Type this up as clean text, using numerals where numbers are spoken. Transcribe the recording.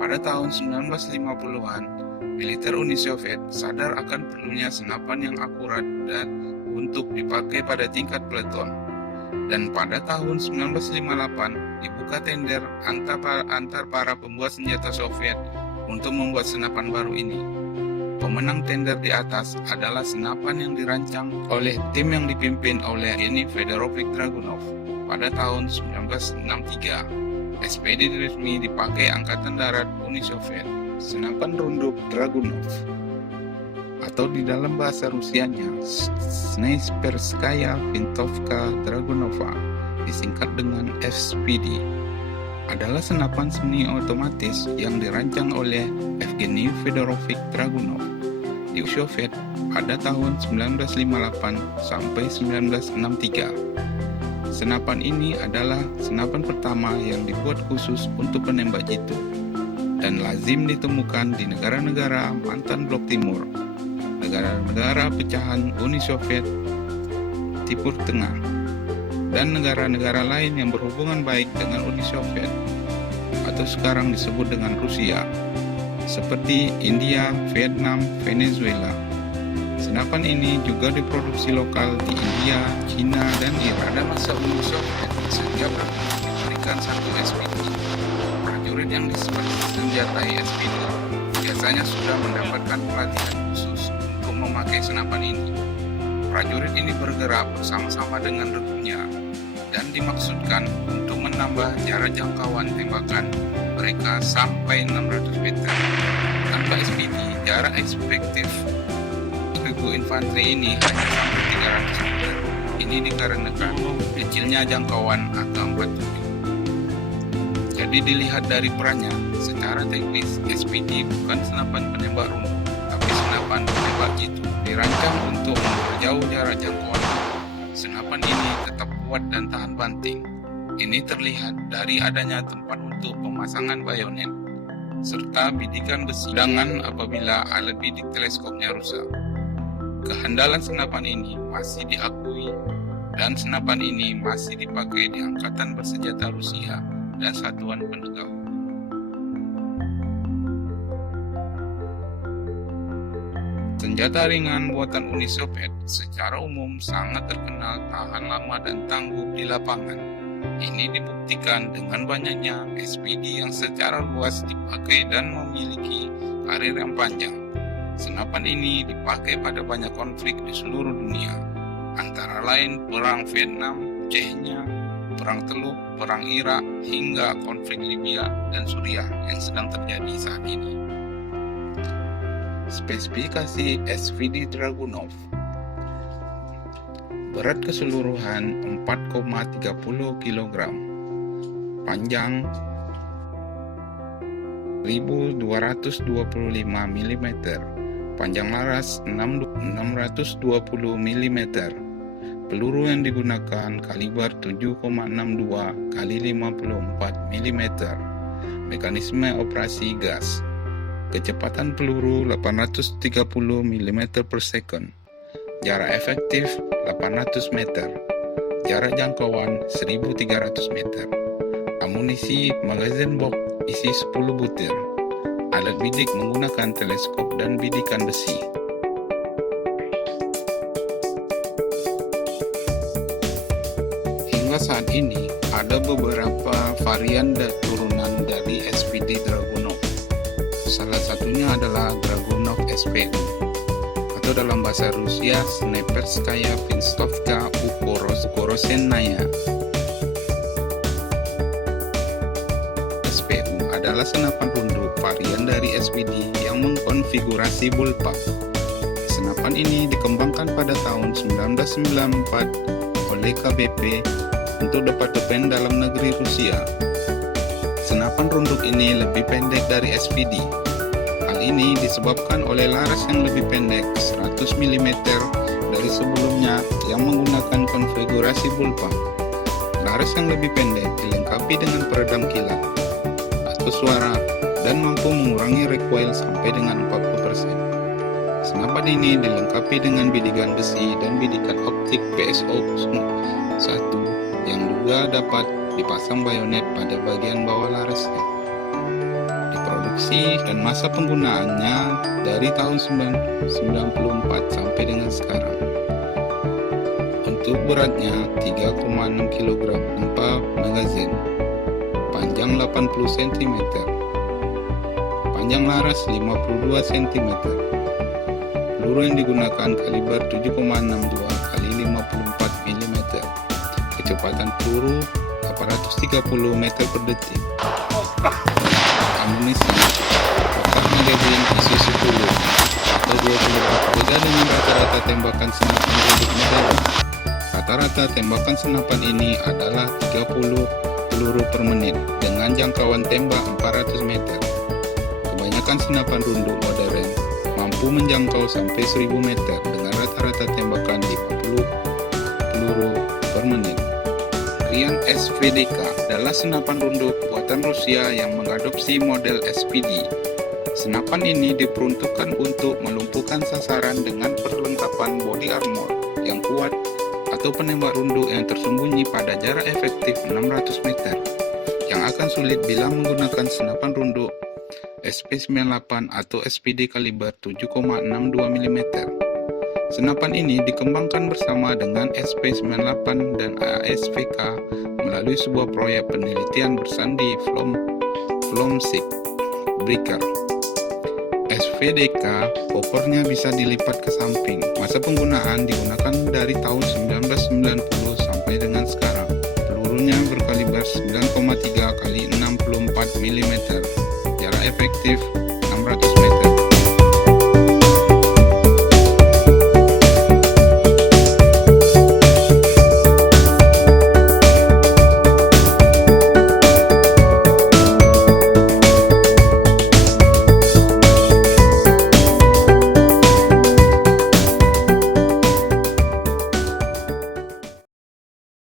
Pada tahun 1950-an, militer Uni Soviet sadar akan perlunya senapan yang akurat dan untuk dipakai pada tingkat peleton. Dan pada tahun 1958 dibuka tender antar para pembuat senjata Soviet untuk membuat senapan baru ini. Pemenang tender di atas adalah senapan yang dirancang oleh tim yang dipimpin oleh Evgeny Fedorovich Dragunov pada tahun 1963. SPD resmi dipakai Angkatan Darat Uni Soviet, senapan runduk Dragunov, atau di dalam bahasa Rusianya Snaiperskaya Vintovka Dragunova, disingkat dengan SPD, adalah senapan semi otomatis yang dirancang oleh Evgeny Fedorovich Dragunov di Soviet pada tahun 1958 sampai 1963. Senapan ini adalah senapan pertama yang dibuat khusus untuk penembak jitu dan lazim ditemukan di negara-negara mantan Blok Timur, negara-negara pecahan Uni Soviet Timur Tengah, dan negara-negara lain yang berhubungan baik dengan Uni Soviet atau sekarang disebut dengan Rusia, seperti India, Vietnam, Venezuela. Senapan ini juga diproduksi lokal di India, China, dan Iran. Pada masa Uni Soviet, setiap prajurit diberikan satu SPD. Prajurit yang disenjatai SPD biasanya sudah mendapatkan pelatihan khusus untuk memakai senapan ini. Prajurit ini bergerak bersama-sama dengan regunya dan dimaksudkan untuk menambah jarak jangkauan tembakan mereka sampai 600 meter. Tanpa SPD, jarak efektif regu infanteri ini hanya sampai 300 meter. Ini dikarenakan kecilnya jangkauan AK-47. Jadi dilihat dari perannya, secara teknis SPD bukan senapan penembak runduk, tapi senapan penembak jitu, dirancang untuk memperjauh jarak jangkauan. Senapan ini tetap kuat dan tahan banting. Ini terlihat dari adanya tempat untuk pemasangan bayonet, serta bidikan besi, sedangkan apabila alat bidik teleskopnya rusak. Kehandalan senapan ini masih diakui dan senapan ini masih dipakai di Angkatan Bersenjata Rusia dan Satuan Penegak Hukum. Senjata ringan buatan Uni Soviet secara umum sangat terkenal tahan lama dan tangguh di lapangan. Ini dibuktikan dengan banyaknya SPD yang secara luas dipakai dan memiliki karir yang panjang. Senapan ini dipakai pada banyak konflik di seluruh dunia, antara lain Perang Vietnam, Chechnya, Perang Teluk, Perang Irak, hingga konflik Libya dan Suriah yang sedang terjadi saat ini. Spesifikasi SPD Dragunov: berat keseluruhan 4,30 kg, panjang 1225 mm, panjang laras 620 mm. Peluru yang digunakan kaliber 7,62 x 54 mm. Mekanisme operasi gas. Kecepatan peluru 830 mm per second. Jarak efektif 800 meter. Jarak jangkauan 1300 meter. Amunisi magazin box isi 10 butir. Alat bidik menggunakan teleskop dan bidikan besi. Hingga saat ini, ada beberapa varian dan turunan dari SPD Dragunov. Salah satunya adalah Dragunov SPU, atau dalam bahasa Rusia Snaiperskaya Vinstovka Ukorosenaya. SPU adalah senapan runduk varian dari SPD yang mengkonfigurasi bullpup. Senapan ini dikembangkan pada tahun 1994 oleh KBP untuk Departemen Dalam Negeri Rusia. Senapan runduk ini lebih pendek dari SPD. Hal ini disebabkan oleh laras yang lebih pendek 100 mm dari sebelumnya yang menggunakan konfigurasi bullpup. Laras yang lebih pendek dilengkapi dengan peredam kilat atau suara dan mampu mengurangi recoil sampai dengan 40%. Senapan ini dilengkapi dengan bidikan besi dan bidikan optik PSO-1 yang juga dapat dipasang bayonet pada bagian bawah larasnya. produksi dan masa penggunaannya dari tahun 1994 sampai dengan sekarang. Untuk beratnya 3,6 kg tanpa magazin, panjang 80 cm, panjang laras 52 cm. Peluru yang digunakan kaliber 7,62 x 54 mm. Kecepatan peluru 830 meter per detik. Amunisi kotak magazin ISO 10 atau 20. Berbeda dengan rata-rata tembakan senapan runduk modern. Rata-rata tembakan senapan ini adalah 30 peluru per menit dengan jangkauan tembak 400 meter. Kebanyakan senapan runduk modern mampu menjangkau sampai 1000 meter dengan rata-rata tembakan 50 peluru per menit. Rian SVDK adalah senapan runduk buatan Rusia yang mengadopsi model SPD. Senapan ini diperuntukkan untuk melumpuhkan sasaran dengan perlengkapan body armor yang kuat atau penembak runduk yang tersembunyi pada jarak efektif 600 meter, yang akan sulit bila menggunakan senapan runduk SP98 atau SPD kaliber 7,62 mm. Senapan ini dikembangkan bersama dengan SP98 dan ASVK melalui sebuah proyek penelitian bersandi Flomsik Breaker. SVDK kopornya bisa dilipat ke samping. Masa penggunaan digunakan dari tahun 1990 sampai dengan sekarang. Pelurunya berkaliber 9,3 x 64 mm. Jarak efektif